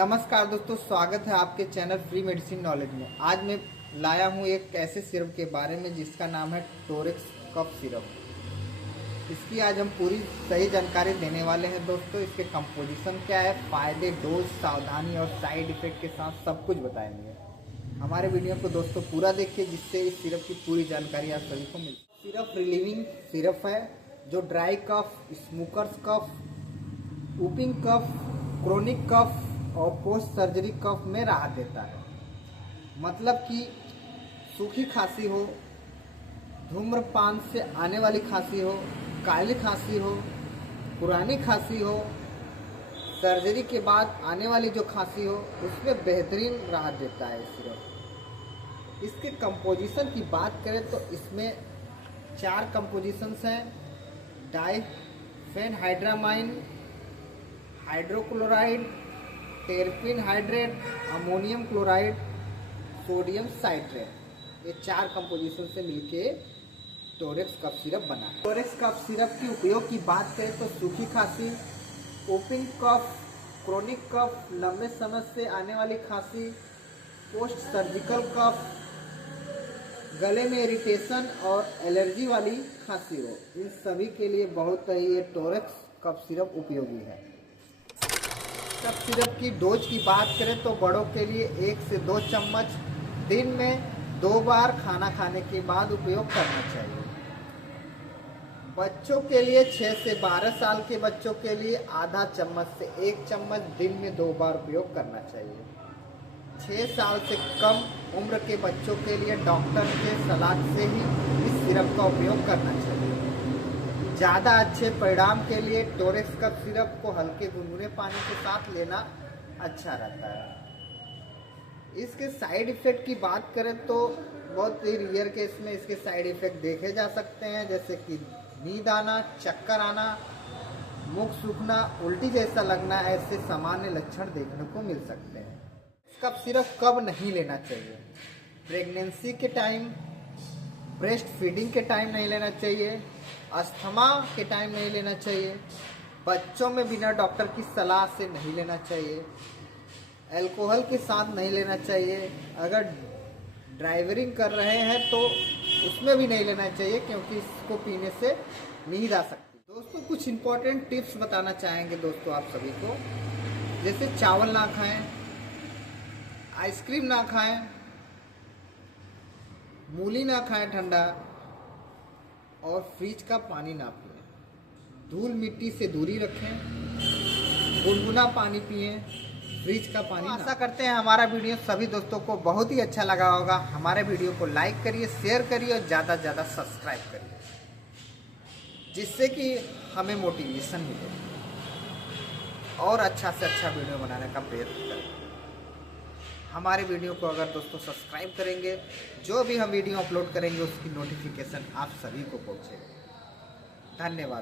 नमस्कार दोस्तों, स्वागत है आपके चैनल फ्री मेडिसिन नॉलेज में। आज मैं लाया हूँ एक ऐसे सिरप के बारे में जिसका नाम है टोरेक्स कफ सिरप। इसकी आज हम पूरी सही जानकारी देने वाले हैं दोस्तों। इसके कंपोजिशन क्या है, फ़ायदे, डोज, सावधानी और साइड इफ़ेक्ट के साथ सब कुछ बताएंगे। हमारे वीडियो को दोस्तों पूरा देखिए जिससे इस सिरप की पूरी जानकारी आप सभी को मिले। सिरप रिलीविंग सिरप है जो ड्राई कफ, स्मोकर्स कफ, वूपिंग कफ, क्रोनिक कफ और पोस्ट सर्जरी कफ में राहत देता है। मतलब कि सूखी खांसी हो, धूम्रपान से आने वाली खांसी हो, काली खांसी हो, पुरानी खांसी हो, सर्जरी के बाद आने वाली जो खांसी हो, उसमें बेहतरीन राहत देता है सिरप। इसके कंपोजिशन की बात करें तो इसमें 4 कंपोजिशंस हैं। Diphenhydramine, hydrochloride, terpin hydrate, ammonium chloride, sodium citrate, ये 4 कंपोजिशन से मिलके टोरेक्स कफ सिरप बना है। टोरेक्स कफ सिरप के उपयोग की बात करें तो सूखी खांसी, ओपिंग कफ, क्रोनिक कफ, लंबे समय से आने वाली खांसी, पोस्ट सर्जिकल कफ, गले में इरिटेशन और एलर्जी वाली खांसी हो, इन सभी के लिए बहुत ही ये टोरेक्स कफ सिरप उपयोगी है। कफ सिरप की डोज की बात करें तो बड़ों के लिए 1 से 2 चम्मच दिन में 2 बार खाना खाने के बाद उपयोग करना चाहिए। बच्चों के लिए 6 से 12 साल के बच्चों के लिए आधा चम्मच से 1 चम्मच दिन में 2 बार उपयोग करना चाहिए। 6 साल से कम उम्र के बच्चों के लिए डॉक्टर के सलाह से ही इस सिरप का उपयोग करना चाहिए। ज़्यादा अच्छे परिणाम के लिए टोरेक्स कफ सिरप को हल्के गुनगुने पानी के साथ लेना अच्छा रहता है। इसके साइड इफ़ेक्ट की बात करें तो बहुत ही रेयर केस में इसके साइड इफ़ेक्ट देखे जा सकते हैं, जैसे कि नींद आना, चक्कर आना, मुख सूखना, उल्टी जैसा लगना, ऐसे सामान्य लक्षण देखने को मिल सकते हैं। कफ सिरप कब नहीं लेना चाहिए? प्रेगनेंसी के टाइम, ब्रेस्ट फीडिंग के टाइम नहीं लेना चाहिए, अस्थमा के टाइम नहीं लेना चाहिए, बच्चों में बिना डॉक्टर की सलाह से नहीं लेना चाहिए, अल्कोहल के साथ नहीं लेना चाहिए, अगर ड्राइवरिंग कर रहे हैं तो उसमें भी नहीं लेना चाहिए क्योंकि इसको पीने से नींद आ सकती है। दोस्तों कुछ इम्पोर्टेंट टिप्स बताना चाहेंगे दोस्तों आप सभी को, जैसे चावल ना खाएं, आइसक्रीम ना खाएं, मूली ना खाएं ठंडा, और फ्रिज का पानी ना पिएं। धूल मिट्टी से दूरी रखें, गुनगुना पानी पिएं, फ्रिज का पानी ना। आशा करते हैं हमारा वीडियो सभी दोस्तों को बहुत ही अच्छा लगा होगा। हमारे वीडियो को लाइक करिए, शेयर करिए और ज़्यादा से ज़्यादा सब्सक्राइब करिए, जिससे कि हमें मोटिवेशन मिले और अच्छा से अच्छा वीडियो बनाने का प्रयत्न करें। हमारे वीडियो को अगर दोस्तों सब्सक्राइब करेंगे, जो भी हम वीडियो अपलोड करेंगे उसकी नोटिफिकेशन आप सभी को पहुंचेगा। धन्यवाद।